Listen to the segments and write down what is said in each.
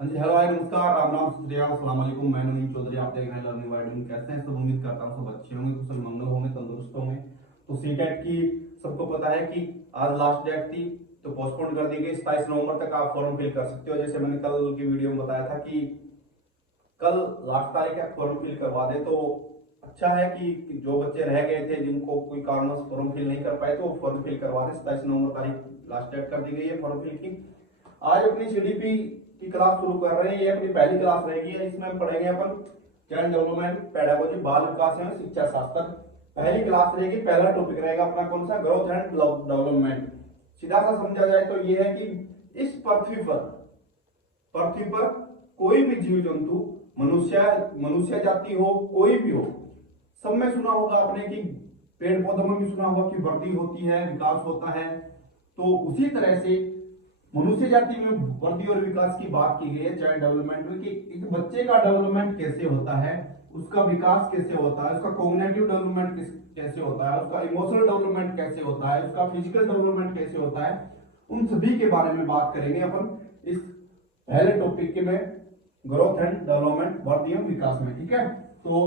हाँ जी, हेलो, हाय, नमस्कार, राम राम, सत श्री अकाल, अस्सलाम वालेकुम। मैं नवीन चौधरी, आप देख रहे हैं लर्निंग वाइड। कैसे हैं सब? उम्मीद करता हूँ सब अच्छे होंगे, कुशल मंगल होंगे, तंदुरुस्त होंगे। तो सीटेट की सबको पता है कि आज लास्ट डेट थी, तो पोस्टपोन कर दी गई। 27 नवंबर तक आप फॉर्म फिल कर सकते हो। जैसे मैंने कल की वीडियो में बताया था कि कल लास्ट तारीख है, फॉर्म फिल करवा दे तो अच्छा है कि जो बच्चे रह गए थे, जिनको कोई कारणवश फॉर्म फिल नहीं कर पाए, तो फॉर्म फिल करवा दे। 27 नवंबर तारीख लास्ट डेट कर दी गई है फॉर्म फिल की। आज अपनी सीडीपी की क्लास शुरू कर रहे हैं। ये अपनी पहली क्लास रहेगी। इसमें हम पढ़ेंगे अपन चाइल्ड डेवलपमेंट, पेडागोजी, बाल विकास एवं शिक्षा शास्त्र। पहली क्लास रहेगी। पहला टॉपिक रहेगा अपना कौन सा? Growth and development. सीधा सा समझा जाए तो ये है कि इस पृथ्वी पर कोई भी जीव जंतु, मनुष्य मनुष्य जाति हो, कोई भी हो, सब में सुना होगा आपने कि पेड़ पौधों में भी सुना होगा कि वृद्धि होती है, विकास होता है। तो उसी तरह से मनुष्य जाति में वृद्धि और विकास की बात की गई है चाइल्ड डेवलपमेंट में, कि एक बच्चे का डेवलपमेंट कैसे होता है, उसका विकास कैसे होता है, उसका कॉग्निटिव डेवलपमेंट कैसे होता है, उसका इमोशनल डेवलपमेंट कैसे होता है, उसका फिजिकल डेवलपमेंट कैसे होता है। उन सभी के बारे में बात करेंगे अपन इस पहले टॉपिक के में, ग्रोथ एंड डेवलपमेंट, वृद्धि एवं विकास में। ठीक है, तो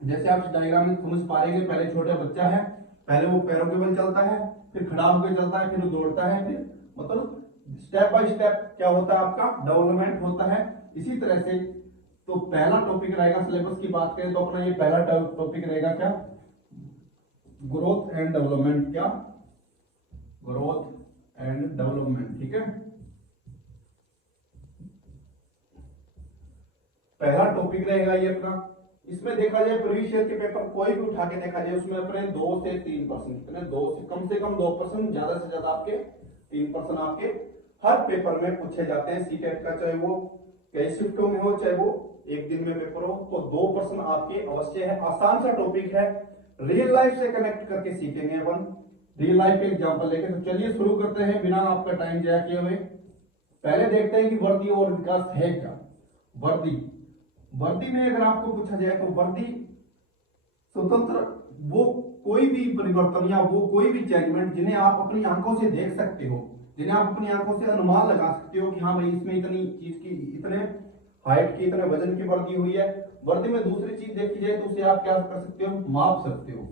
जैसे आप डायग्राम में समझ पा रहे हैं, पहले छोटा बच्चा है, पहले वो पैरों के बल चलता है, फिर खड़ा होकर चलता है, फिर वो दौड़ता है, फिर मतलब स्टेप बाय स्टेप क्या होता है, आपका डेवलपमेंट होता है। इसी तरह से तो पहला टॉपिक रहेगा, सिलेबस की बात करें तो अपना ये पहला टॉपिक रहेगा क्या? Growth and development. क्या? Growth and development. ठीक है, पहला टॉपिक रहेगा ये अपना। इसमें देखा जाए प्रीवियस ईयर के पेपर कोई भी उठा के देखा जाए, उसमें अपने 2 से 3%, कितने, 2 से कम 2%, ज्यादा से ज्यादा आपके 3% आपके हर पेपर में पूछे जाते हैं सीटेट का। चाहे वो कई शिफ्टों में हो, चाहे वो एक दिन में पेपर हो, तो 2% आपके अवश्य है। आसान सा टॉपिक है, रियल लाइफ से कनेक्ट करके सीखेंगे अपन, रियल लाइफ के एग्जाम्पल लेके। तो चलिए शुरू करते हैं बिना आपका टाइम जाया किए हुए। पहले देखते हैं कि वृद्धि और विकास है क्या। वर्दी वर्दी में अगर आपको पूछा जाए तो वर्दी स्वतंत्र वो कोई भी परिवर्तन या वो कोई भी चेंजमेंट जिन्हें आप अपनी आंखों से देख सकते हो, जिन्हें आप अपनी आंखों से अनुमान लगा सकते हो कि हाँ भाई इसमें इतनी चीज की, इतने हाइट की, इतने वजन की वृद्धि हुई है। वर्दी में दूसरी चीज देखी जाए तो उसे आप क्या कर सकते हो? माप सकते हो।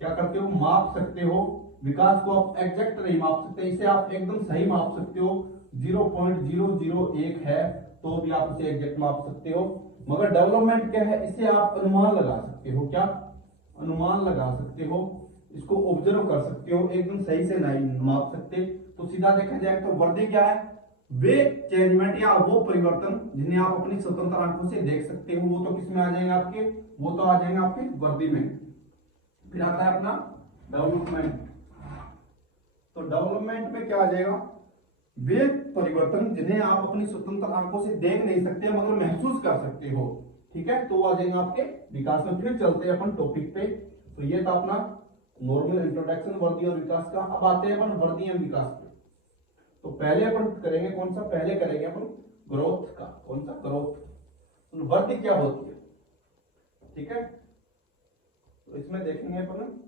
क्या करते हो? माप सकते हो। विकास को आप एग्जैक्ट नहीं माप सकते, इसे आप एकदम सही माप सकते हो। 0.001 है तो भी आप इसे एग्जैक्ट माप सकते हो। मगर डेवलपमेंट क्या है? इसे आप अनुमान लगा सकते हो। क्या? अनुमान लगा सकते हो, इसको ऑब्जर्व कर सकते हो, एकदम सही से नहीं माप सकते। तो सीधा देखा जाए तो वर्दी क्या है? वे चेंजमेंट या वो परिवर्तन जिन्हें आप अपनी स्वतंत्र आंखों से देख सकते हो। वो तो किस में आ जाएंगे आपके? वो तो आ जाएंगे आपके वर्दी में। फिर आता है अपना डेवलपमेंट। तो डेवलपमेंट में क्या आ जाएगा? वे परिवर्तन जिन्हें आप अपनी स्वतंत्र आंखों से देख नहीं सकते मगर महसूस कर सकते हो। ठीक है, तो आ जाएंगे आपके विकास में। फिर चलते हैं अपन टॉपिक पे। तो ये था अपना नॉर्मल इंट्रोडक्शन वृद्धि और विकास का। अब आते हैं अपन वृद्धि एवं विकास पे। तो पहले अपन करेंगे कौन सा? पहले करेंगे अपन ग्रोथ का। कौन सा? ग्रोथ। तो वृद्धि क्या होती है? ठीक है, तो इसमें देखेंगे अपन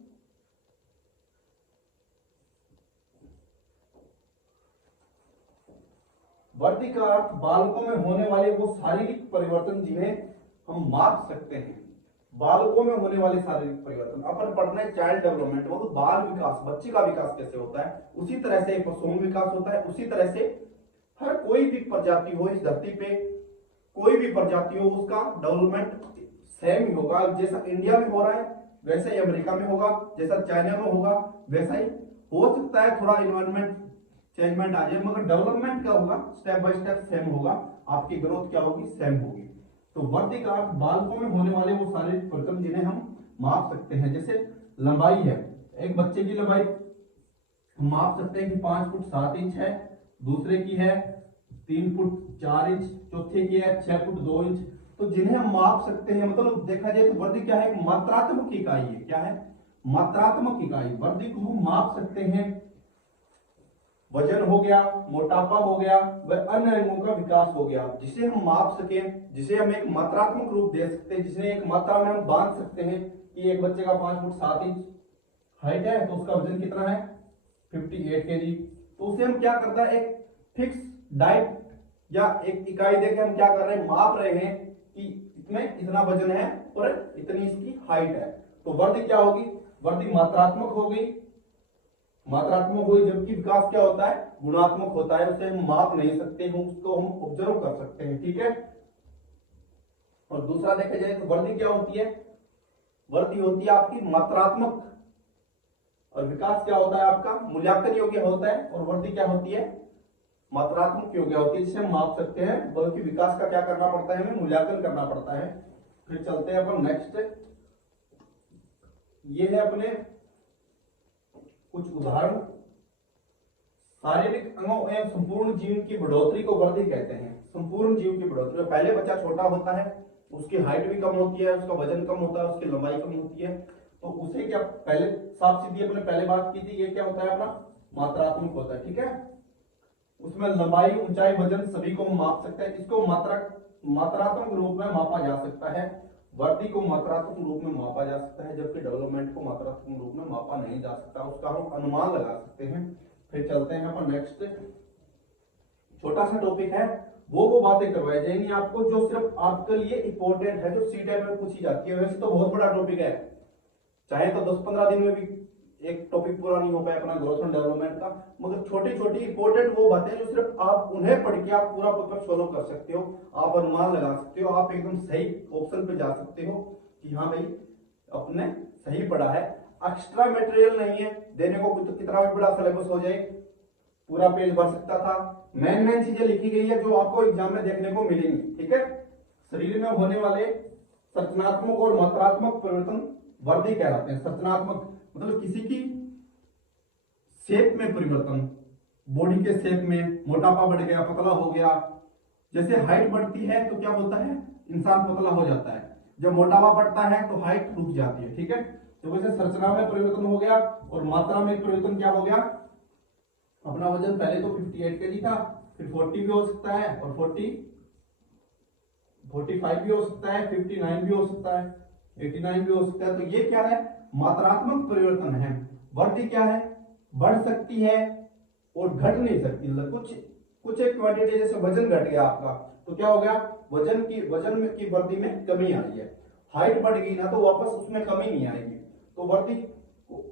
वृद्धि का अर्थ बालकों में होने वाले वो शारीरिक परिवर्तन जिन्हें हम माप सकते हैं। बालकों में होने वाले शारीरिक परिवर्तन अपन पढ़ना है चाइल्ड डेवलपमेंट, मतलब बाल विकास, बच्चे का विकास कैसे होता है। उसी तरह से पशुओं में विकास होता है। उसी तरह से हर कोई भी प्रजाति हो इस धरती पे, कोई भी प्रजाति हो, उसका डेवलपमेंट सेम ही होगा। जैसा इंडिया में हो रहा है वैसा ही अमेरिका में होगा, जैसा चाइना में होगा वैसा ही। हो सकता है थोड़ा इन्वायरमेंट चेंजमेंट आ जाए, मगर डेवलपमेंट क्या होगा? स्टेप बाय स्टेप सेम होगा। आपकी ग्रोथ क्या होगी? सेम होगी। तो वृद्धि का अर्थ बालकों में होने वाले वो शारीरिक परिवर्तन जिन्हें हम माप सकते हैं। जैसे लंबाई है, एक बच्चे की लंबाई हम माप सकते हैं कि 5 फुट 7 इंच है, दूसरे की है 3 फुट 4 इंच, चौथे की है 6 फुट 2 इंच। तो जिन्हें हम माप सकते हैं, मतलब देखा जाए तो वर्दी क्या है? मात्रात्मक इकाई है। क्या है? मात्रात्मक इकाई। वर्दी को हम माप सकते हैं। वजन हो गया, मोटापा हो गया, वह अन्य अंगों का विकास हो गया, जिसे हम माप सके, जिसे हम एक मात्रात्मक रूप दे सकते हैं, जिसे एक मात्रा में हम बांध सकते हैं कि एक बच्चे का 5 फुट 7 इंच हाइट है तो उसका वजन कितना है? 58 kg। तो उसे हम क्या करता है? एक फिक्स डाइट या एक इकाई देके हम क्या कर रहे हैं, माप रहे हैं कि इसमें इतना वजन है और इतनी इसकी हाइट है। तो वृद्धि क्या होगी, वृद्धि मात्रात्मक हो गई, मात्रात्मक हुई, जबकि विकास क्या होता है, गुणात्मक होता है। उसे हम माप नहीं सकते हैं, उसको हम ऑब्जर्व कर सकते हैं, ठीक है। और दूसरा देखा जाए तो वृद्धि क्या होती है, वृद्धि होती है आपकी मात्रात्मक, और विकास क्या होता है आपका मूल्यांकन योग्य होता है। और वृद्धि क्या होती है, मात्रात्मक योग्य होती है, जिसे हम माप सकते हैं, बल्कि विकास का क्या करना पड़ता है, हमें मूल्यांकन करना पड़ता है। फिर चलते हैं अपन नेक्स्ट, ये है अपने कुछ उदाहरण। शारीरिक अंगों एवं संपूर्ण जीव की बढ़ोतरी को वृद्धि कहते हैं। संपूर्ण जीव की बढ़ोतरी, पहले बच्चा छोटा होता है, उसकी हाइट भी कम होती है, उसका वजन कम होता है, उसकी लंबाई कम होती है, तो उसे क्या, पहले साफ सीधी अपने पहले बात की थी, ये क्या होता है अपना मात्रात्मक होता है, ठीक है। उसमें लंबाई, ऊंचाई, वजन सभी को हम माप सकते हैं। इसको मात्रात्मक रूप में मापा जा सकता है, वृद्धि को मात्रात्मक रूप में मापा जा सकता है, जबकि डेवलपमेंट को मात्रात्मक रूप में मापा नहीं जा सकता, उसका हम अनुमान लगा सकते हैं। फिर चलते हैं अपन नेक्स्ट, छोटा सा टॉपिक है, वो बातें करवाई जाएंगी आपको जो सिर्फ आपके लिए इंपॉर्टेंट है, जो सी टाइप में पूछी जाती है। वैसे तो बहुत बड़ा टॉपिक है, चाहे तो 10-15 दिन में भी एक टॉपिक पूरा नहीं हो पाए अपना ग्रोथ एंड डेवलपमेंट का, मगर छोटी छोटी इंपॉर्टेंट वो बातें जो सिर्फ आप उन्हें पढ़ के आप पूरा पेपर सॉल्व कर सकते हो, आप अनुमान लगा सकते हो, आप एकदम सही ऑप्शन पे जा सकते हो कि हाँ भाई अपने सही पढ़ा है। एक्स्ट्रा मटेरियल नहीं है देने को, तो कितना भी बड़ा सिलेबस हो जाए, पूरा पेज भर सकता था। मेन चीजें लिखी गई है जो आपको एग्जाम में देखने को मिलेंगी, ठीक है। शरीर में होने वाले संरचनात्मक और मात्रात्मक परिवर्तन वृद्धि कहलाते हैं। संरचनात्मक मतलब किसी की शेप में परिवर्तन, बॉडी के शेप में, मोटापा बढ़ गया, पतला हो गया। जैसे हाइट बढ़ती है तो क्या होता है, इंसान पतला हो जाता है, जब मोटापा बढ़ता है तो हाइट रुक जाती है, ठीक है। तो वैसे संरचना में परिवर्तन हो गया और मात्रा में परिवर्तन क्या हो गया, अपना वजन पहले तो 58 kg था, फिर 40 भी हो सकता है, और 45 भी हो सकता है, 59 भी हो सकता है, 89 भी हो सकता है। तो ये क्या है, मात्रात्मक परिवर्तन है। वृद्धि क्या है, बढ़ सकती है और घट नहीं सकती। कुछ एक क्वांटिटी, जैसे वजन घट गया आपका तो क्या हो गया, वजन की वृद्धि में कमी आई है। हाइट बढ़ गई ना तो वापस उसमें कमी नहीं आएगी। तो वृद्धि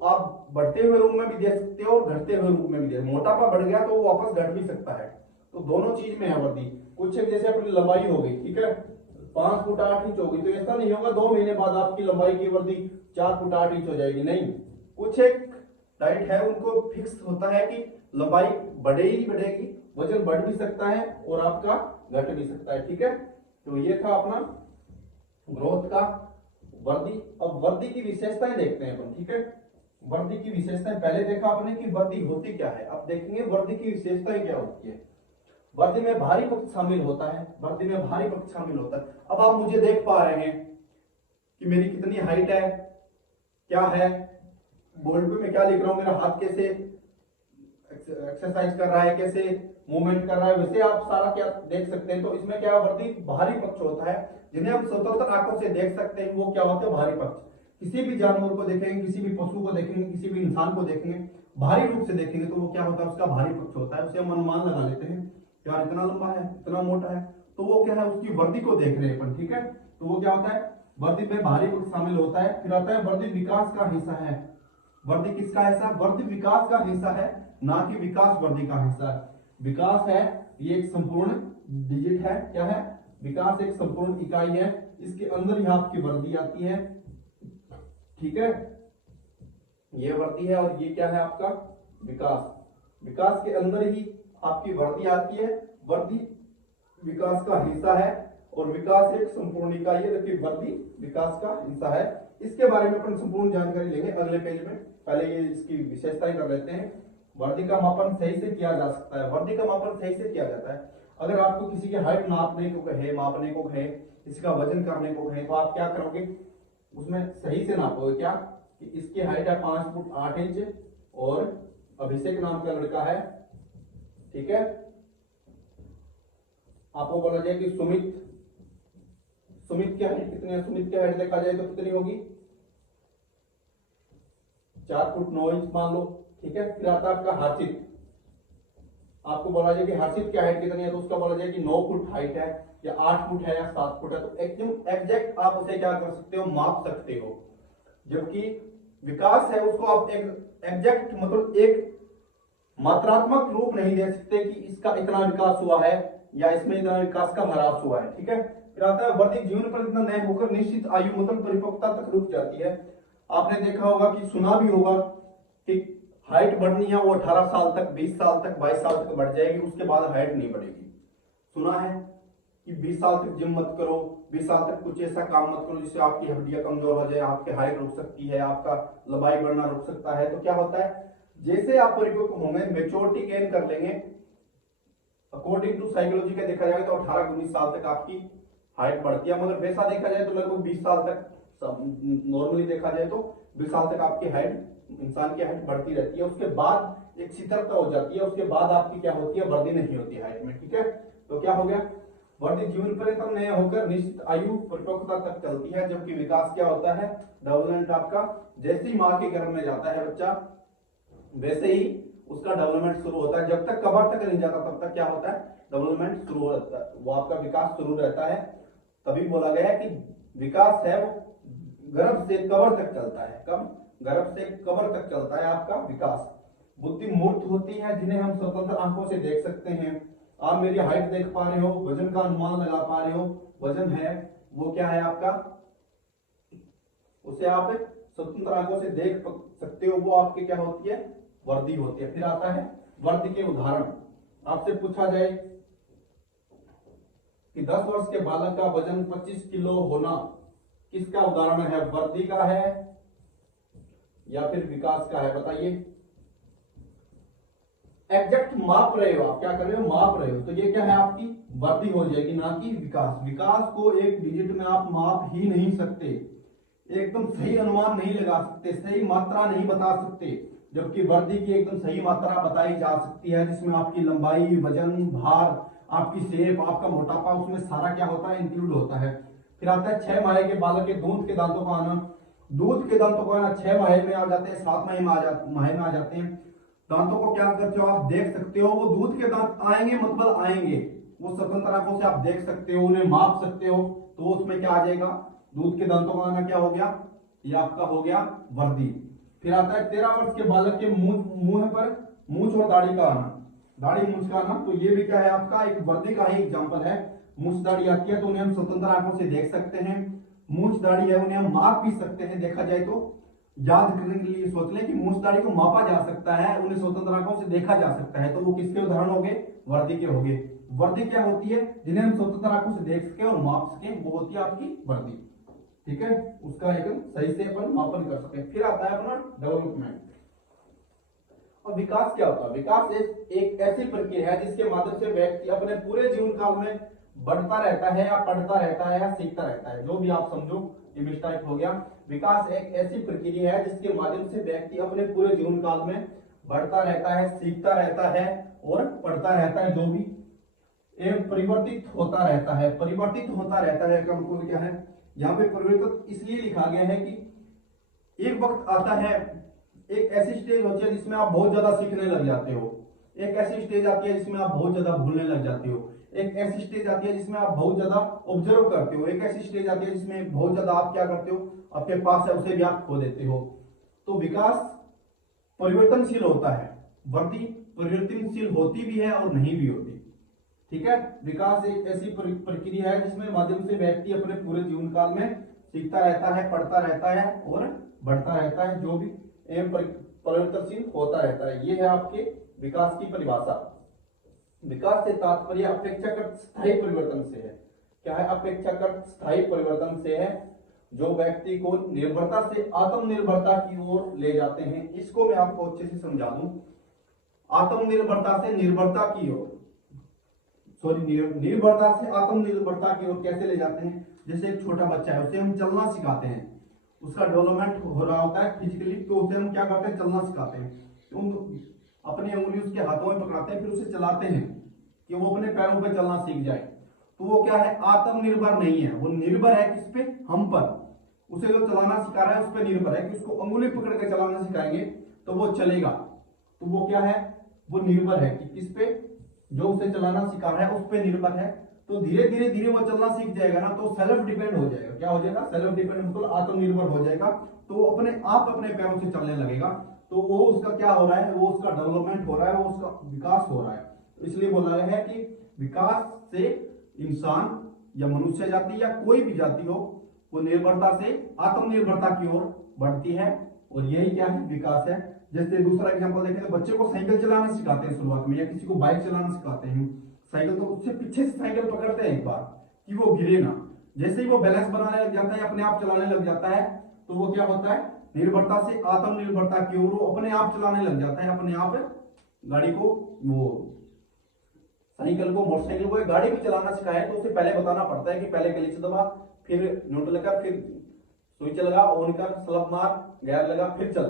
आप बढ़ते हुए रूप में भी दे सकते हो और घटते हुए रूप में भी दे, मोटापा बढ़ गया तो वो वापस घट भी सकता है। तो दोनों चीज में है वृद्धि। कुछ एक जैसे अपनी लंबाई हो गई, ठीक है, 5 फुट 8 इंच होगी, तो ऐसा नहीं होगा 2 महीने बाद आपकी लंबाई की वृद्धि 4 फुट 8 इंच हो जाएगी, नहीं। कुछ एक डाइट है, उनको फिक्स होता है कि लंबाई बढ़ेगी, वजन बढ़ भी सकता है और आपका घट भी सकता है, ठीक है। तो ये था अपना ग्रोथ का वृद्धि। अब वृद्धि की विशेषताएं देखते हैं अपन, ठीक है। वृद्धि की विशेषताएं पहले देखा आपने कि वृद्धि होती क्या है, अब देखेंगे वृद्धि की विशेषताएं क्या होती है। वृद्धि में भारी पक्ष शामिल होता है, वृद्धि में भारी पक्ष शामिल होता है। अब आप मुझे देख पा रहे हैं कि मेरी कितनी हाइट है, क्या है, बोर्ड पे मैं क्या लिख रहा हूं, मेरा हाथ कैसे एक्सरसाइज कर रहा है, कैसे मूवमेंट कर रहा है, वैसे आप सारा क्या देख सकते हैं। तो इसमें क्या वृद्धि भारी पक्ष होता है, जिन्हें हम स्वतंत्र आंखों से देख सकते हैं, वो क्या होते हैं, भारी पक्ष। किसी भी जानवर को देखेंगे, किसी भी पशु को देखेंगे, किसी भी इंसान को देखेंगे, भारी रूप से देखेंगे तो वो क्या होता है, उसका भारी पक्ष होता है। उसे हम अनुमान लगा लेते हैं, यार इतना लंबा है, इतना मोटा है, तो वो क्या है, उसकी वृद्धि को देख रहे हैं अपन, ठीक है। तो वो क्या होता है, वृद्धि में भारी पक्ष शामिल होता है। फिर आता है वृद्धि विकास का हिस्सा है। वृद्धि किसका हिस्सा, वृद्धि विकास का हिस्सा है, ना कि विकास वृद्धि का हिस्सा है। विकास है ये एक संपूर्ण डिजिट है, क्या है, विकास एक संपूर्ण इकाई है, इसके अंदर ही आपकी वृद्धि आती है, ठीक है। ये वृद्धि है और ये क्या है आपका विकास। विकास के अंदर ही आपकी वृद्धि आती है, वृद्धि विकास का हिस्सा है और विकास एक संपूर्ण इकाई है, जबकि वृद्धि विकास का हिस्सा है। इसके बारे में अपन संपूर्ण जानकारी लेंगे अगले पेज में, पहले ये इसकी विशेषताएं कर लेते हैं। वृद्धि का मापन सही से किया जा सकता है। वृद्धि का मापन सही से किया जाता है। अगर आपको किसी की हाइट नापने को कहे, मापने को कहे, किसी का वजन करने को कहे, तो आप क्या करोगे, उसमें सही से नापोगे क्या, कि इसकी हाइट है 5 फुट 8 इंच और अभिषेक नाम का लड़का है, ठीक है। आपको बोला जाए कि सुमित की हाइट कितनी है, सुमित की हाइट देखा जाए तो कितनी होगी, 4 फुट 9 इंच मान लो, ठीक है। फिर आता है आपका हार्षित, आपको बोला जाए कि हर्षित की हाइट कितनी है, तो उसका बोला जाए कि 9 फुट हाइट है या 8 फुट है या 7 फुट है, तो एकदम एग्जैक्ट आप उसे क्या कर सकते हो, माप सकते हो। जबकि विकास है उसको आप एक एग्जैक्ट मतलब एक मात्रात्मक रूप नहीं दे सकते कि इसका इतना विकास हुआ है या इसमें इतना विकास का ह्रास हुआ है। ठीक है, फिर आता है वर्धित जीवन पर इतना नए होकर निश्चित आयु मतलब परिपक्वता तक रुक जाती है। आपने देखा होगा कि सुना भी होगा कि हाइट बढ़नी है वो 18 साल तक, 20 साल तक, 22 साल तक बढ़ जाएगी, उसके बाद हाइट नहीं बढ़ेगी। सुना है कि 20 साल तक जिम मत करो, 20 साल तक कुछ ऐसा काम मत करो जिससे आपकी हड्डियां कमजोर हो जाए, आपकी हाइट रुक सकती है, आपका लंबाई बढ़ना रुक सकता है। तो क्या होता है, जैसे आप परिपक्व होंगे, मेच्योरिटी गेन कर लेंगे, अकॉर्डिंग टू साइकोलॉजी का देखा जाए तो 18-19 साल तक आपकी हाइट बढ़ती है। मगर वैसा देखा जाए तो लगभग 20 साल तक, नॉर्मली देखा जाए तो 20 साल तक आपकी हाइट, इंसान की हाइट बढ़ती रहती है। उसके बाद एक शिथिलता हो जाती है, उसके बाद आपकी क्या होती है, वृद्धि नहीं होती हाइट में। ठीक है, तो क्या हो गया, वर्धित जीवन पर्यंत नया होकर निश्चित आयु परिपक्वता तक चलती है। जबकि विकास क्या होता है, डेवलपमेंट आपका जैसे ही माँ के गर्भ में जाता है बच्चा, वैसे ही उसका डेवलपमेंट शुरू होता है। जब तक कबर तक नहीं जाता तब तक क्या होता है, डेवलपमेंट शुरू होता है, वो आपका विकास शुरू रहता है। तभी बोला गया है कि विकास है वो गर्भ से कबर तक चलता है। कब, गर्भ से कबर तक चलता है आपका विकास। बुद्धि मूर्त होती है जिन्हें हम स्वतंत्र आंखों से देख सकते हैं। आप मेरी हाइट देख पा रहे हो, वजन का अनुमान लगा पा रहे हो, वजन है वो क्या है आपका, उसे आप स्वतंत्र आंखों से देख सकते हो, वो आपकी क्या होती है, वृद्धि होती है। फिर आता है वृद्धि के उदाहरण। आपसे पूछा जाए कि 10 वर्ष के बालक का वजन 25 किलो होना किसका उदाहरण है, वृद्धि का है या फिर विकास का है, बताइए। एग्जैक्ट माप रहे हो आप, क्या कर रहे हो, माप रहे हो, तो ये क्या है, आपकी वृद्धि हो जाएगी, ना कि विकास। विकास को एक डिजिट में आप माप ही नहीं सकते, एकदम सही अनुमान नहीं लगा सकते, सही मात्रा नहीं बता सकते। जबकि वृद्धि की एकदम सही मात्रा बताई जा सकती है, जिसमें आपकी लंबाई, वजन, भार, आपकी शेप, आपका मोटापा, उसमें सारा क्या होता है, इंक्लूड होता है। फिर आता है 6 माह के बालक के दूध के दांतों का आना। दूध के दांतों का आना 6 माह में आ जाते हैं, 7 माह में आ जाते हैं। दांतों को क्या करते हो, आप देख सकते हो, वो दूध के दांत आएंगे मतलब आएंगे, वो स्वतंत्र आंखों से आप देख सकते हो, उन्हें माप सकते हो, तो उसमें क्या आ जाएगा, दूध के दांतों का आना क्या हो गया, ये आपका हो गया वृद्धि। फिर आता है 13 वर्ष के बालक के मुंह पर मूंछ और दाढ़ी का आना, दाढ़ी मूंछ का आना, तो ये भी क्या है, आपका एक वृद्धि का ही एग्जाम्पल है। मूंछ दाढ़ी आती है तो उन्हें हम स्वतंत्र आंखों से देख सकते हैं, मूंछ दाढ़ी है उन्हें हम माप भी सकते हैं। देखा जाए तो याद करने के लिए सोच लें कि मूंछ दाढ़ी को मापा जा सकता है, उन्हें स्वतंत्र आंखों से देखा जा सकता है, तो वो किसके उदाहरण हो गए, वृद्धि के हो गए। वृद्धि क्या होती है, जिन्हें हम स्वतंत्र आंखों से देख सके और माप सके, वो होती है आपकी वृद्धि। ठीक है, उसका एकदम सही से अपन मापन कर सके। फिर आता है अपना डेवलपमेंट। और विकास क्या होता है, विकास एक ऐसी प्रक्रिया है जिसके माध्यम से व्यक्ति अपने पूरे जीवन काल में बढ़ता रहता है या पढ़ता रहता है या सीखता रहता है, जो भी आप समझो, ये मिस्टेक हो गया। विकास एक ऐसी प्रक्रिया है जिसके माध्यम से व्यक्ति अपने पूरे जीवन काल में बढ़ता रहता है, सीखता रहता है और पढ़ता रहता है, जो भी एवं परिवर्तित होता रहता है। परिवर्तित होता रहता है का मतलब क्या है, यहाँ पे परिवर्तित इसलिए लिखा गया है कि एक वक्त आता है, एक ऐसी स्टेज होती है जिसमें आप बहुत ज्यादा सीखने लग जाते हो, एक ऐसी स्टेज आती है जिसमें आप बहुत ज्यादा भूलने लग जाते हो, एक ऐसी स्टेज आती है जिसमें आप बहुत ज्यादा ऑब्जर्व करते हो, एक ऐसी स्टेज आती है जिसमें बहुत ज्यादा आप क्या करते हो, आपके पास है उसे भी आप खो देते हो। तो विकास परिवर्तनशील होता है, वृद्धि परिवर्तनशील होती भी है और नहीं भी होती। ठीक है, विकास एक ऐसी प्रक्रिया है जिसमें माध्यम से व्यक्ति अपने पूरे जीवन काल में सीखता रहता है, पढ़ता रहता है और बढ़ता रहता है, जो भी एवं परिवर्तनशील होता रहता है। ये है आपके विकास की परिभाषा। विकास से तात्पर्य अपेक्षाकृत स्थायी परिवर्तन से है। क्या है, अपेक्षाकृत स्थायी परिवर्तन से है, जो व्यक्ति को निर्भरता से आत्मनिर्भरता की ओर ले जाते हैं। इसको मैं आपको अच्छे से समझा दूं, आत्मनिर्भरता से निर्भरता की ओर, निर्भरता से आत्मनिर्भरता की ओर कैसे ले जाते हैं। जैसे एक छोटा बच्चा है, उसे हम चलना सिखाते हैं, उसका डेवलपमेंट हो रहा होता है फिजिकली, तो उसे हम क्या करते हैं, चलना सिखाते हैं। तो अपनी उंगली उसके हाथों में पकड़ाते हैं, फिर उसे चलाते हैं कि वो अपने पैरों पे चलना सीख जाए। तो वो क्या है, आत्मनिर्भर नहीं है, वो निर्भर है किस पे, हम पर। उसे जो चलाना सिखा रहा है उस पर निर्भर है कि उसको उंगली पकड़ के चलाना सिखाएंगे तो वो चलेगा। तो वो क्या है, वो निर्भर है कि किस पे, जो उसे चलाना सिखा रहा है उस पर निर्भर है। तो धीरे धीरे धीरे वो चलना सीख जाएगा ना, तो सेल्फ डिपेंड हो जाएगा। क्या हो जाएगा? सेल्फ डिपेंड, मतलब आत्मनिर्भर हो जाएगा। तो वो अपने आप अपने पैरों से चलने लगेगा। तो वो उसका क्या हो रहा है? वो उसका डेवलपमेंट हो रहा है, वो उसका विकास हो रहा है। तो इसलिए बोला गया है कि विकास से इंसान या मनुष्य जाति या कोई भी जाति हो, वो निर्भरता से आत्मनिर्भरता की ओर बढ़ती है। और यही क्या है? विकास है। जैसे दूसरा एग्जांपल देखें तो बच्चे को साइकिल चलाना सिखाते हैं शुरुआत में, या किसी को बाइक चलाना सिखाते हैं साइकिल, तो उससे पीछे से साइकिल पकड़ते हैं एक बार कि वो गिरे ना। जैसे ही वो बैलेंस बनाने लग जाता है, अपने आप चलाने लग जाता है, तो वो क्या होता है? निर्भरता से आत्मनिर्भरता की ओर वो अपने आप चलाने लग जाता है। अपने आप गाड़ी को, वो साइकिल को, मोटरसाइकिल को, एक गाड़ी भी चलाना सिखाया है तो उसे पहले बताना पड़ता है कि पहले क्लच दबा, फिर न्यूट्रल कर, फिर स्विच लगा, ऑन कर, स्लब मार, गियर लगा, फिर चल।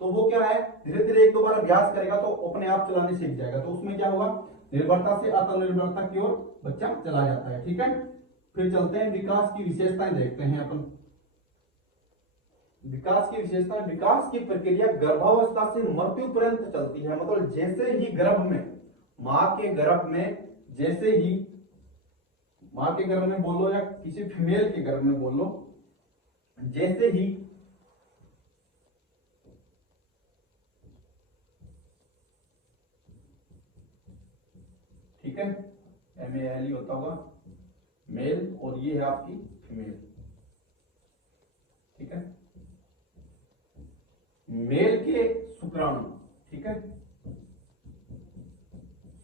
तो वो क्या है? धीरे धीरे एक दो बार अभ्यास करेगा तो अपने आप चलाने सीख जाएगा। तो उसमें क्या होगा? निर्भरता से आत्मनिर्भरता की ओर बच्चा चला जाता है। ठीक है, फिर चलते हैं विकास की विशेषताएं देखते हैं अपन। विकास की विशेषता, विकास की प्रक्रिया गर्भावस्था से मृत्यु पर्यंत चलती है। मतलब जैसे ही गर्भ में, मां के गर्भ में, जैसे ही मां के गर्भ में बोलो या किसी फीमेल के गर्भ में बोलो, जैसे ही ठीक है, MALE होता होगा मेल, और ये है आपकी फीमेल। ठीक है, मेल के शुक्राणु, ठीक है,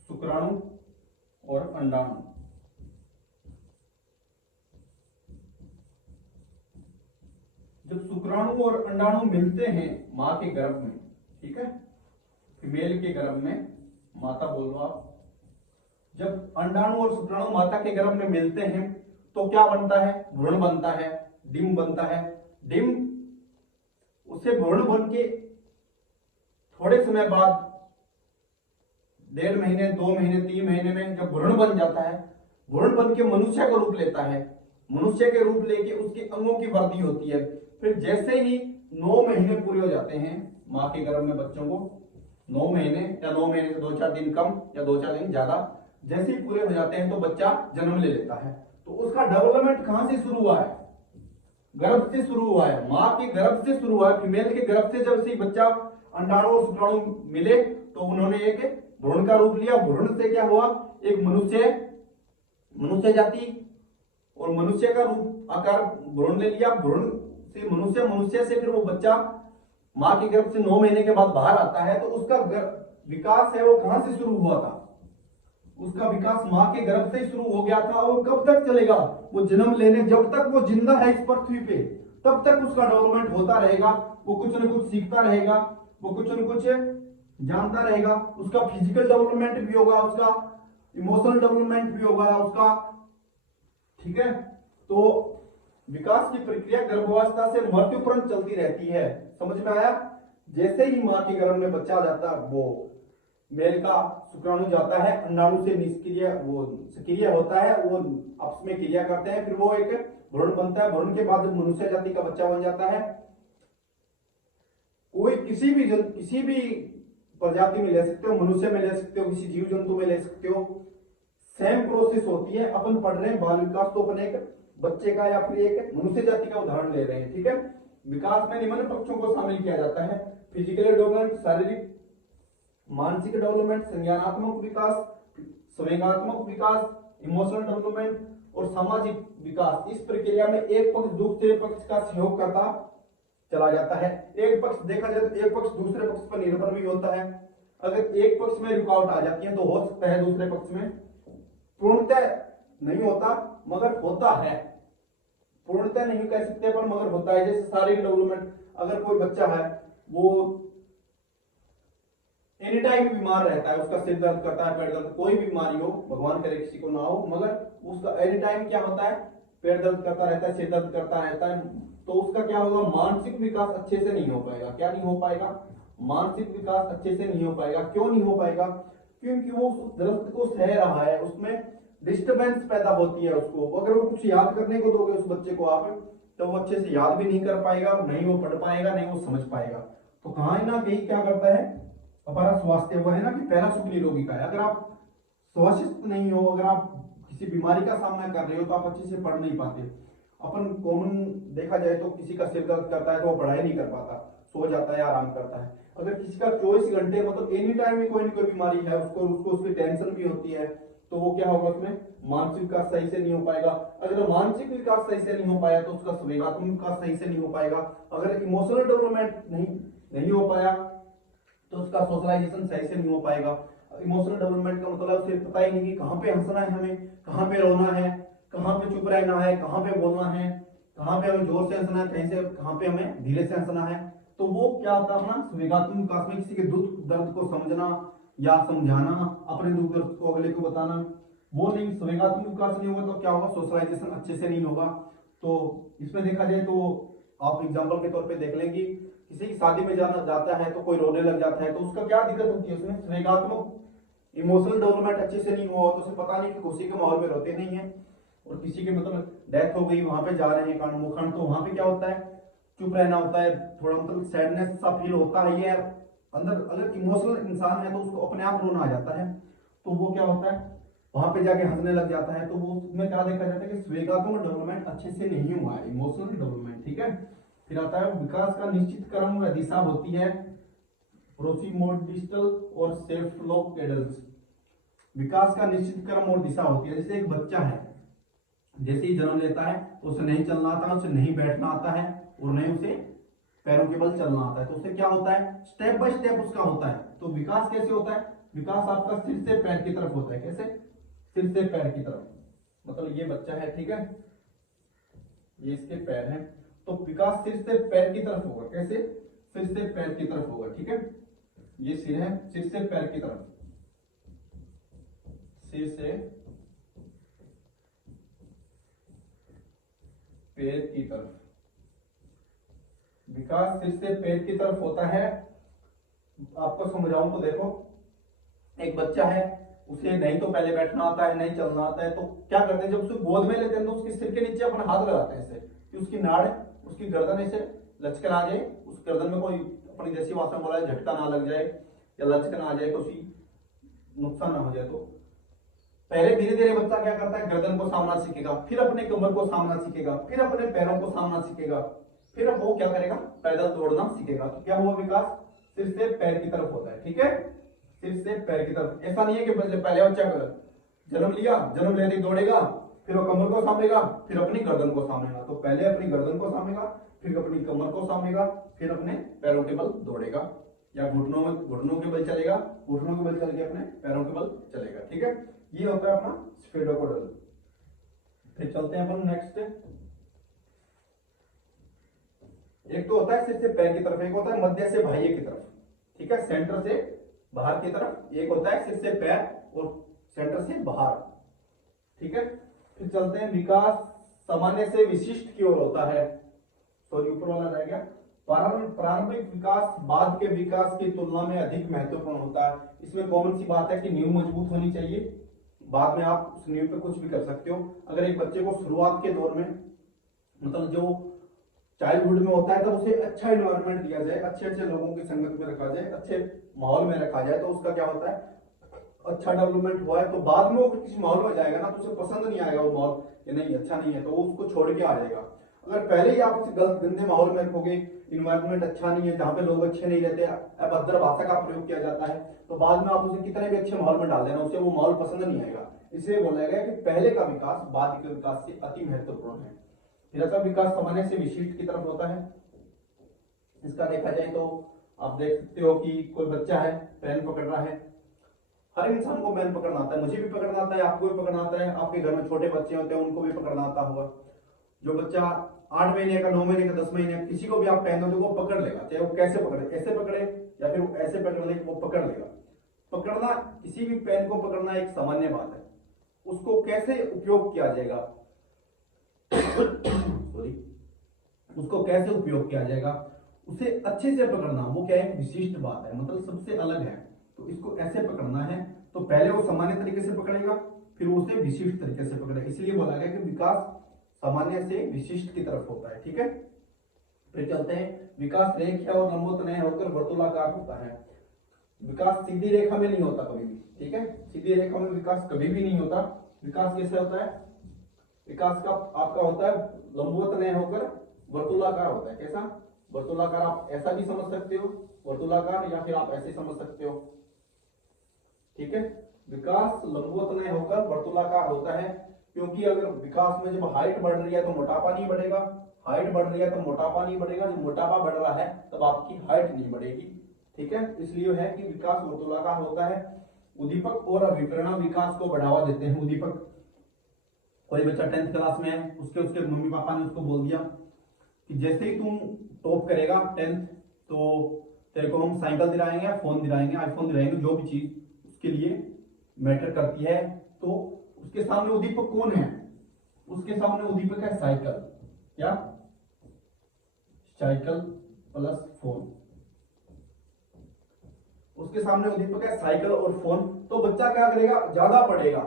शुक्राणु और अंडाणु, जब शुक्राणु और अंडाणु मिलते हैं मां के गर्भ में, ठीक है, फीमेल के गर्भ में, माता बोल रहा, जब अंडाणु और शुक्राणु माता के गर्भ में मिलते हैं तो क्या बनता है? भ्रूण बनता है, डिम बनता है। डिम, उससे भ्रूण बन के थोड़े समय बाद, 1.5 महीने, 2 महीने, 3 महीने में जब भ्रूण बन जाता है, भ्रूण बन के मनुष्य का रूप लेता है। मनुष्य के रूप लेके उसके अंगों की वृद्धि होती है। फिर जैसे ही 9 महीने पूरे हो जाते हैं मां के गर्भ में बच्चों को, 9 महीने या 9 महीने से 2-4 दिन कम या 2-4 दिन ज्यादा, जैसे ही पूरे हो जाते हैं तो बच्चा जन्म ले लेता है। तो उसका डेवलपमेंट कहां से शुरू हुआ है? गर्भ से शुरू हुआ है, मां के गर्भ से शुरू हुआ है। फीमेल के गर्भ से जब से बच्चा, अंडाणु और शुक्राणु मिले तो उन्होंने एक भ्रूण का रूप लिया। भ्रूण से क्या हुआ? एक मनुष्य जाति और मनुष्य का रूप आकार भ्रूण ले लिया। भ्रूण से मनुष्य, मनुष्य से फिर वो बच्चा मां के गर्भ से 9 महीने के बाद बाहर आता है। तो उसका विकास है वो कहां से शुरू हुआ था? उसका विकास मां के गर्भ से शुरू हो गया था। और कब तक चलेगा? वो जन्म लेने, जब तक वो जिंदा है इस पृथ्वी पे, तब तक उसका डेवलपमेंट होता रहेगा। वो कुछ न कुछ सीखता रहेगा, वो कुछ न कुछ जानता रहेगा। उसका फिजिकल डेवलपमेंट भी होगा, उसका इमोशनल डेवलपमेंट भी होगा उसका। ठीक है, तो विकास की प्रक्रिया गर्भावस्था से मृत्यु पर्यंत चलती रहती है। समझ में आया? जैसे ही मां के गर्भ में बच्चा जाता, वो मेल का शुक्राणु जाता है, अंडाणु से निष्क्रिय, वो सक्रिय होता है, वो आपस में क्रिया करते हैं, फिर वो एक भ्रूण बनता है। भ्रूण के बाद मनुष्य जाति का बच्चा बन जाता है। कोई किसी भी प्रजाति में ले सकते हो, मनुष्य में ले सकते हो, किसी जीव जंतु में ले सकते हो, सेम प्रोसेस होती है। अपन पढ़ रहे हैं बाल विकास, तो अपन एक बच्चे का या फिर एक मनुष्य जाति का उदाहरण ले रहे हैं। ठीक है, विकास में निम्न पक्षों को शामिल किया जाता है: फिजिकल डेवलपमेंट, शारीरिक मानसिक डेवलपमेंट, संज्ञानात्मक विकास, संवेगात्मक विकास, इमोशनल डेवलपमेंट और सामाजिक विकास। इस प्रक्रिया में एक पक्ष दूसरे पक्ष का सहयोग करता चला जाता है। एक पक्ष देखा जाए तो एक पक्ष दूसरे पक्ष पर निर्भर भी होता है। अगर एक पक्ष में रुकावट आ जाती है तो हो सकता है दूसरे पक्ष में, पूर्णतः नहीं होता मगर होता है। पूर्णतः नहीं कह सकते पर मगर होता है। जैसे शारीरिक डेवलपमेंट, अगर कोई बच्चा है वो एनी टाइम बीमार रहता है, उसका सिर दर्द करता है, पेट दर्द, कोई भी बीमारी हो, भगवान करे किसी को ना हो, मगर उसका एनी टाइम क्या होता है? पेट दर्द करता रहता है, सिर दर्द करता रहता है, तो उसका क्या होगा? मानसिक विकास अच्छे से नहीं हो पाएगा। क्या नहीं हो पाएगा? मानसिक विकास अच्छे से नहीं हो पाएगा। क्यों नहीं हो पाएगा? क्योंकि वो उस दर्द को सह रहा है, उसमें डिस्टर्बेंस पैदा होती है उसको। अगर वो कुछ याद करने को दोगे उस बच्चे को आप, तो वो अच्छे से याद भी नहीं कर पाएगा, नहीं वो पढ़ पाएगा, नहीं वो समझ पाएगा। तो कहीं ना कहीं क्या करता है हमारा स्वास्थ्य? वो है ना कि पहला सुख निरोगी का है। अगर आप स्वास्थ्य नहीं हो, अगर आप किसी बीमारी का सामना कर रहे हो तो आप अच्छे से पढ़ नहीं पाते। अपन कॉमन देखा जाए तो किसी का सिर दर्द करता है तो वो पढ़ाई नहीं कर पाता, सो जाता है, आराम करता है। अगर किसी का 24 घंटे मतलब एनी टाइम में कोई ना कोई बीमारी है, उसको उसको उसकी टेंशन भी होती है, तो वो क्या होगा, उसमें मानसिक विकास सही से नहीं हो पाएगा। अगर मानसिक विकास सही से नहीं हो पाया तो उसका संवेगात्मक विकास सही से नहीं हो पाएगा। अगर इमोशनल डेवलपमेंट नहीं हो पाया तो उसका सोशलाइजेशन सही से नहीं हो पाएगा। इमोशनल डेवलपमेंट का मतलब उसे पता ही नहीं कि कहाँ पे हंसना है, हमें कहाँ पे रोना है, कहाँ पे चुप रहना है, कहाँ पे बोलना है, कहाँ पे हमें जोर से हंसना है, कहीं से कहाँ पे हमें धीरे से हंसना है। तो वो क्या होता है अपना संवेगात्मक विकास में, किसी के दुख दर्द को समझना या समझाना, अपने दुख दर्द को अगले को बताना, वो नहीं। संवेगात्मक विकास नहीं होगा तो क्या होगा, सोशलाइजेशन अच्छे से नहीं होगा। तो इसमें देखा जाए तो आप एग्जाम्पल के तौर पे देख लेंगे, किसी की शादी में जाना जाता है तो कोई रोने लग जाता है, तो उसका क्या दिक्कत होती है, उसमें संवेगात्मक इमोशनल डेवलपमेंट अच्छे से नहीं हुआ तो उसे पता नहीं कि खुशी के माहौल में रोते नहीं है। और किसी के मतलब डेथ हो गई, वहां पे जा रहे हैं कांड मुखंड, तो वहां पे क्या होता है, चुप रहना होता है, थोड़ा मतलब सैडनेस सा फील होता है ये अंदर। अगर इमोशनल इंसान है तो उसको अपने आप रोना आ जाता है, तो वो क्या होता है, वहां पे जाके हंसने लग जाता है। तो वो उसमें क्या देखा जाता है कि संवेगात्मक डेवलपमेंट अच्छे से नहीं हुआ है, इमोशनल डेवलपमेंट, ठीक है। फिर आता है विकास का निश्चित क्रम व दिशा होती है, प्रोसीमोडिस्टल और सेफलोपेडल्स। विकास का निश्चित क्रम और दिशा होती है। जैसे एक बच्चा है, जैसे ही जन्म लेता है तो उसे नहीं चलना आता, उसे नहीं बैठना आता है और नहीं उसे पैरों के बल चलना आता है। तो उससे क्या होता है, स्टेप बाय स्टेप उसका होता है। तो विकास कैसे होता है, विकास आपका सिर से पैर की तरफ होता है। कैसे, सिर से पैर की तरफ, मतलब ये बच्चा है, ठीक है, ये इसके पैर हैं, तो विकास सिर से पैर की तरफ होगा। कैसे, सिर से पैर की तरफ होगा, ठीक है। ये सिर है, सिर से पैर की तरफ, सिर से पैर की तरफ, विकास सिर से पैर की तरफ होता है। आपको समझाऊं तो देखो, एक बच्चा है, उसे नहीं तो पहले बैठना आता है, नहीं चलना आता है, तो क्या करते हैं, जब उसे गोद में लेते हैं तो उसके सिर के नीचे अपना हाथ लगाते हैं ऐसे कि उसकी नाड़, उसकी गर्दन ऐसे लचकन आ जाए, उस गर्दन में कोई अपनी देसी भाषा में बोला है झटका ना लग जाए या लचकन आ जाए, कुछ नुकसान ना हो जाए। तो पहले धीरे धीरे बच्चा क्या करता है, गर्दन को सामना सीखेगा, फिर अपने कमर को सामना सीखेगा, फिर अपने पैरों को सामना सीखेगा, फिर वो क्या करेगा, पैदल दौड़ना सीखेगा। तो क्या हुआ, विकास सिर से पैर की तरफ होता है, ठीक है, सिर से पैर की तरफ। ऐसा नहीं है कि पहले बच्चा जन्म लिया, जन्म लेते ही दौड़ेगा, फिर वो कमर को सामेगा, फिर अपनी गर्दन को सामेगा। तो पहले अपनी गर्दन को सामेगा, फिर अपनी कमर को सामेगा, फिर अपने पैरों के बल दौड़ेगा, या घुटनों के बल चलेगा, घुटनों के बल चल के अपने पैरों के बल चलेगा, ठीक है। ये होता है अपना स्फेनोपोडल। फिर चलते हैं अपन नेक्स्ट। एक तो होता है सिर से पैर की तरफ, एक होता है मध्य से बाह्य की तरफ, ठीक है, सेंटर से बाहर की तरफ। एक होता है सिर से पैर और सेंटर से बाहर, ठीक है। फिर चलते हैं, विकास सामान्य से विशिष्ट की ओर होता है। सॉरी, ऊपर वाला रह गया। प्रारंभिक विकास बाद के विकास की तुलना में अधिक महत्वपूर्ण होता है। इसमें कॉमन सी बात है कि नींव मजबूत होनी चाहिए, बाद में आप उस नींव पे कुछ भी कर सकते हो। अगर एक बच्चे को शुरुआत के दौर में, मतलब जो चाइल्डहुड में होता है, तब उसे अच्छा इन्वायरमेंट दिया जाए, अच्छे अच्छे लोगों की संगत में रखा जाए, अच्छे माहौल में रखा जाए, तो उसका क्या होता है, अच्छा डेवलपमेंट हुआ है। तो बाद में वो किसी माहौल में जाएगा ना, तो उसे पसंद नहीं आएगा वो माहौल, कि नहीं अच्छा नहीं है, तो वो उसको छोड़ के आ जाएगा। अगर पहले ही आप उसे गलत गंदे माहौल में रखोगे, इन्वायरमेंट अच्छा नहीं है, जहाँ पे लोग अच्छे नहीं रहते, अभद्र भाषा का प्रयोग किया जाता है, तो बाद में आप उसे कितने भी अच्छे माहौल में डाल देना, उसे वो माहौल पसंद नहीं आएगा। इसलिए बोला गया कि पहले का विकास बाद के विकास से अति महत्वपूर्ण है। फिर विकास सामान्य से विशिष्ट की तरफ होता है। इसका देखा जाए तो आप देख सकते हो कि कोई बच्चा है, पेन पकड़ रहा है। हर इंसान को पेन पकड़ना आता है, मुझे भी पकड़ना आता है, आपको भी पकड़ना आता है, आपके घर में छोटे बच्चे होते हैं उनको भी पकड़ना आता होगा। जो बच्चा 8 महीने का, 9 महीने का, 10 महीने का, किसी को भी आप पेन दो वो पकड़ लेगा, चाहे वो कैसे पकड़े, ऐसे पकड़े या फिर वो ऐसे पकड़ ले, वो पकड़ लेगा। पकड़ना, किसी भी पेन को पकड़ना एक सामान्य बात है। उसको कैसे उपयोग किया जाएगा सॉरी, उसको कैसे उपयोग किया जाएगा, उसे अच्छे से पकड़ना, वो क्या है, विशिष्ट बात है, मतलब सबसे अलग है। तो इसको ऐसे पकड़ना है, तो पहले वो सामान्य तरीके से पकड़ेगा, फिर उसे विशिष्ट तरीके से पकड़ेगा। इसलिए बोला गया कि विकास सामान्य से विशिष्ट की तरफ होता है, ठीक है। फिर चलते हैं, विकास रेखीय और लंबवत नहीं होकर वर्तुलाकार होता है। विकास सीधी रेखा में नहीं होता कभी भी, ठीक है, सीधी रेखा में विकास कभी भी नहीं होता। विकास कैसे होता है? विकास का आपका होता है लंबवत नहीं होकर वर्तुलाकार होता है। कैसा? वर्तुलाकार। आप ऐसा भी समझ सकते हो वर्तुलाकार, या फिर आप ऐसे समझ सकते हो, ठीक है। विकास लंबवत नहीं होकर वर्तुलाकार होता है, क्योंकि अगर विकास में जब हाइट बढ़ रही है तो मोटापा नहीं बढ़ेगा, हाइट बढ़ रही है तो मोटापा नहीं बढ़ेगा, जब मोटापा बढ़ रहा है तब आपकी हाइट नहीं बढ़ेगी, ठीक है। इसलिए है कि विकास वर्तुलाकार होता है। उद्दीपक और अभिप्रेरणा विकास को बढ़ावा देते हैं। उद्दीपक, कोई बच्चा 10th क्लास में है, उसके उसके मम्मी पापा ने उसको बोल दिया कि जैसे ही तुम टॉप करेगा 10th तो तेरे को हम साइकिल दिलाएंगे, फोन दिलाएंगे, आईफोन दिलाएंगे, जो भी चीज उसके लिए मैटर करती है। तो उसके सामने उद्दीपक कौन है? उसके सामने उद्दीपक है साइकिल, क्या? Cycle plus phone. उसके सामने उद्दीपक है साइकिल और फोन। तो बच्चा क्या करेगा? ज्यादा पढ़ेगा।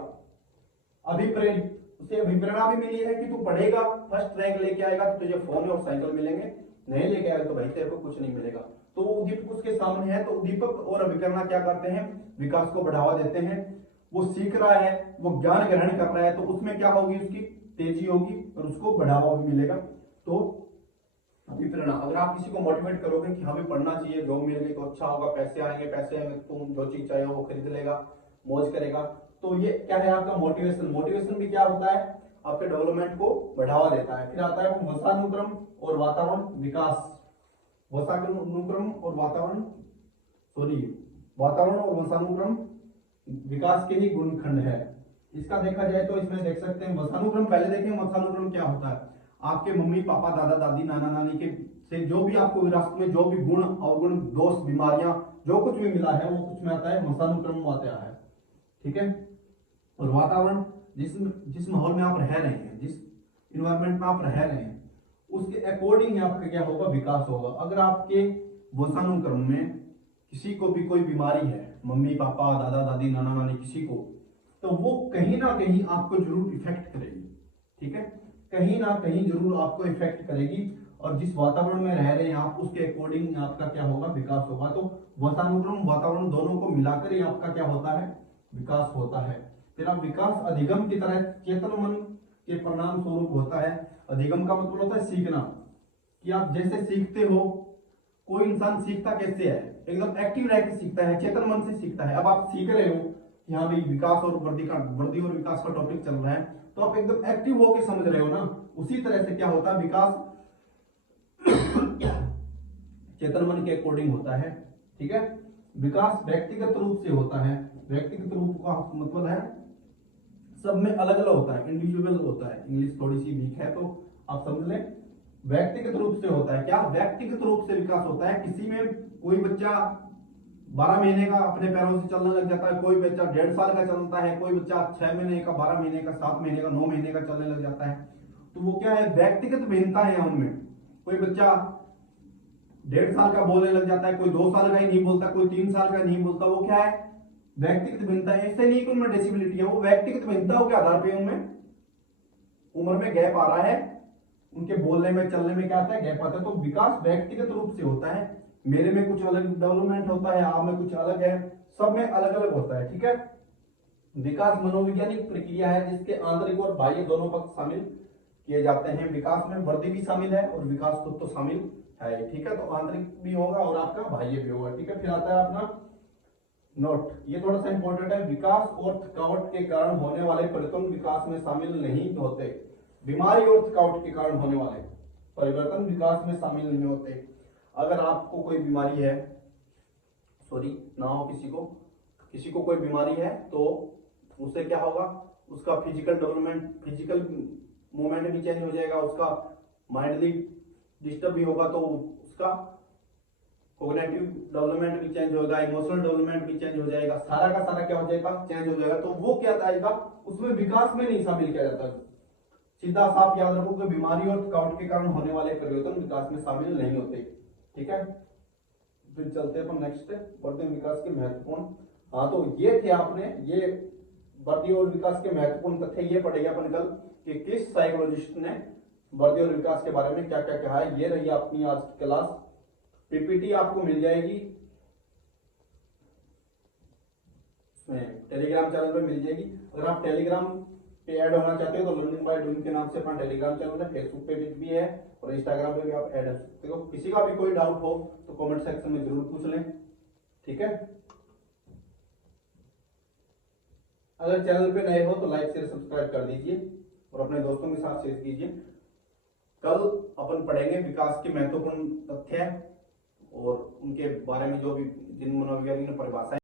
अभिप्रेरित, उसे अभिप्रेरणा भी मिली है कि तू पढ़ेगा, फर्स्ट रैंक लेके आएगा तो तुझे फोन और साइकिल मिलेंगे, नहीं लेके आएगा तो भाई तेरे को कुछ नहीं मिलेगा। तो उद्दीपक उसके सामने है। तो उद्दीपक और अभिप्रेरणा क्या करते हैं? विकास को बढ़ावा देते हैं। वो सीख रहा है, वो ज्ञान ग्रहण कर रहा है, तो उसमें क्या होगी? उसकी तेजी होगी और उसको बढ़ावा भी मिलेगा। तो अभिप्रेरणा, अगर आप किसी को मोटिवेट करोगे कि हमें पढ़ना चाहिए, जॉब मिल गई तो अच्छा होगा, पैसे आएंगे, पैसे आएंगे, तुम जो चीज चाहे वो खरीद लेगा, मौज करेगा, तो ये क्या है? आपका मोटिवेशन। मोटिवेशन भी क्या होता है? आपके डेवलपमेंट को बढ़ावा देता है। फिर आता है वंशानुक्रम और वातावरण विकास। वंशानुक्रम और वातावरण, वातावरण और वंशानुक्रम विकास के ही गुणखंड है। इसका देखा जाए तो इसमें देख सकते हैं वंशानुक्रम, पहले देखें वंशानुक्रम क्या होता है। आपके मम्मी पापा, दादा दादी, नाना नानी के से जो भी आपको विरासत में जो भी गुण, अवगुण, दोष, बीमारियां, जो कुछ भी मिला है वो कुछ में आता है वंशानुक्रम में आता है, ठीक है। और वातावरण, जिस माहौल में आप रह रहे हैं, जिस इन्वायरमेंट में आप रह रहे हैं, उसके अकॉर्डिंग आपका क्या होगा? विकास होगा। अगर आपके वंशानुक्रम में किसी को भी कोई बीमारी है, मम्मी पापा, दादा दादी, नाना नानी, किसी को, तो वो कहीं ना कहीं आपको जरूर इफेक्ट करेगी, ठीक है, कहीं ना कहीं जरूर आपको इफेक्ट करेगी। और जिस वातावरण में रह रहे हैं आप, उसके अकॉर्डिंग आपका क्या होगा? विकास होगा। तो वंशानुक्रम, वातावरण दोनों को मिलाकर ही आपका क्या होता है? विकास होता है। फिर आप विकास अधिगम की तरह चेतन मन के परिणाम स्वरूप होता है। अधिगम का मतलब होता है सीखना, कि आप जैसे सीखते हो, कोई इंसान सीखता कैसे है? एकदम एक्टिव रह के सीखता है, चेतन मन से सीखता है। अब आप सीख रहे हो कि हाँ भाई विकास और वृद्धि और विकास का टॉपिक चल रहा है, तो आप एकदम एक्टिव होकर समझ रहे हो ना। उसी तरह से क्या होता है? विकास चेतन मन के अकॉर्डिंग होता है, ठीक है। विकास व्यक्तिगत रूप से होता है। व्यक्तिगत रूप का मतलब है सब में अलग अलग होता है, इंडिविजुअल होता है। इंग्लिश थोड़ी सी वीक है तो आप समझ लें। व्यक्तिगत रूप से होता है। क्या? व्यक्तिगत रूप से विकास होता है। किसी में कोई बच्चा 12 महीने का अपने पैरों से चलने लग जाता है, कोई बच्चा 1.5 साल का चलता है, कोई बच्चा 6 महीने का, 12 महीने का, 7 महीने का, 9 महीने का चलने लग जाता है। तो वो क्या है? व्यक्तिगत भिन्नता है उनमें। कोई बच्चा 1.5 साल का बोलने लग जाता है, कोई 2 साल का ही नहीं बोलता, कोई 3 साल का नहीं बोलता। वो क्या है? व्यक्तिगत भिन्नता है। ऐसे नहीं कि उनमें डिसेबिलिटी है, वो व्यक्तिगत भिन्नता के आधार पर उनमें उम्र में गैप आ रहा है, उनके बोलने में, चलने में क्या आता है? गैप आता है। तो विकास व्यक्तिगत रूप से होता है। मेरे में कुछ अलग डेवलपमेंट होता है, आप में कुछ अलग है, सब में अलग अलग होता है, ठीक है। विकास मनोवैज्ञानिक प्रक्रिया है जिसके आंतरिक और बाह्य दोनों पक्ष शामिल किए जाते हैं। विकास में वृद्धि भी शामिल है और विकास खुद तो शामिल है, ठीक है। तो आंतरिक भी होगा और आपका बाह्य भी होगा, ठीक है। फिर आता है अपना नोट, ये थोड़ा सा इंपॉर्टेंट है। विकास और थकावट के कारण होने वाले परिवर्तन विकास में शामिल नहीं होते। बीमारी और थकावट के कारण होने वाले परिवर्तन विकास में शामिल नहीं होते। अगर आपको कोई बीमारी है, सॉरी ना हो, किसी को कोई बीमारी है, तो उससे क्या होगा? उसका फिजिकल डेवलपमेंट, फिजिकल मूवमेंट भी चेंज हो जाएगा, उसका माइंडली डिस्टर्ब भी होगा, तो उसका कोग्निटिव डेवलपमेंट भी चेंज होगा, इमोशनल डेवलपमेंट भी चेंज हो जाएगा, सारा का सारा क्या हो जाएगा? चेंज हो जाएगा। तो वो क्या आएगा? उसमें विकास में नहीं शामिल किया जाता। सीधा साफ याद रखो कि बीमारी और थकावट के कारण होने वाले परिवर्तन विकास में शामिल नहीं होते, ठीक है। फिर चलते अपन नेक्स्ट, बढ़ते हैं विकास के महत्वपूर्ण। हाँ, तो ये थे आपने, ये वृद्धि और विकास के महत्वपूर्ण तथ्य ये पढ़ेंगे अपन कल कि किस साइकोलॉजिस्ट ने वृद्धि और विकास के बारे में क्या क्या कहा है। ये रही अपनी आज की क्लास। पीपीटी आपको मिल जाएगी इसमें टेलीग्राम चैनल पे मिल जाएगी। अगर आप टेलीग्राम पे ऐड होना चाहते हो तो लर्निंग बाय डूइंग के नाम से अपना टेलीग्राम चैनल है, फेसबुक पे भी है और इंस्टाग्राम पे भी आप ऐड हो सकते हो। किसी का भी कोई डाउट हो तो कमेंट सेक्शन में जरूर पूछ लें, ठीक है। अगर चैनल पे नए हो तो लाइक शेयर सब्सक्राइब कर दीजिए और अपने दोस्तों के साथ शेयर कीजिए। कल अपन पढ़ेंगे विकास के महत्वपूर्ण तथ्य और उनके बारे में जो भी जिन मनोवैज्ञानिक ने परिभाषाएं